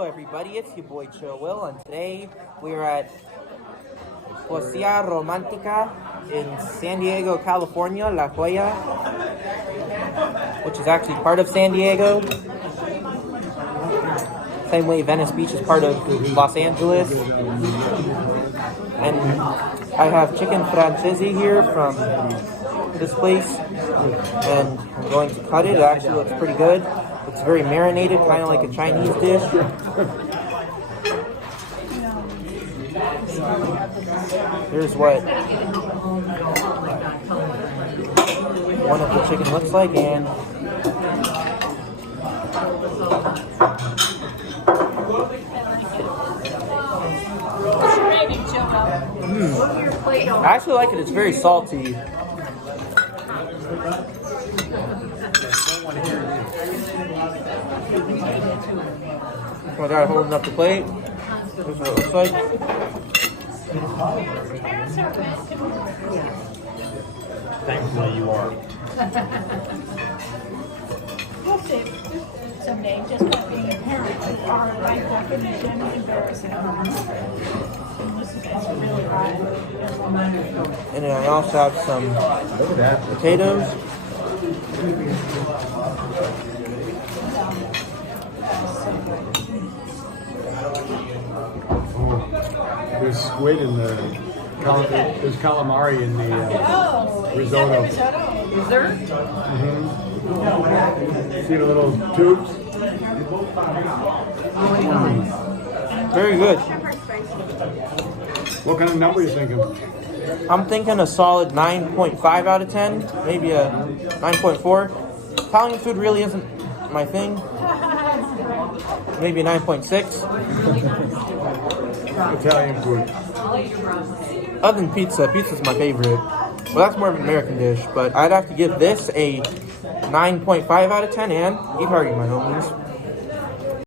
Hello everybody, it's your boy Chill Will, and today we're at Osteria Romantica in San Diego, California, La Jolla, which is actually part of San Diego. Same way Venice Beach is part of Los Angeles. And I have chicken Francese here from this place, and I'm going to cut it. It actually looks pretty good. It's very marinated, kind of like a Chinese dish. Here's what one of the chicken looks like, and I actually like it. It's very salty. My dad holding up the plate. This is what it looks like. Thankfully, you are. We'll see someday, just by being a parent, our right definition is embarrassing. Really right. And then I also have some potatoes. There's squid in the there's calamari in the risotto. Is there? Mm-hmm. See the little tubes? Very good. What kind of number are you thinking? I'm thinking a solid 9.5 out of 10, maybe a 9.4. Italian food really isn't my thing. Maybe a 9.6. Italian food. Other than pizza, pizza's my favorite. Well, that's more of an American dish, but I'd have to give this a 9.5 out of 10, and eat hard, my homies.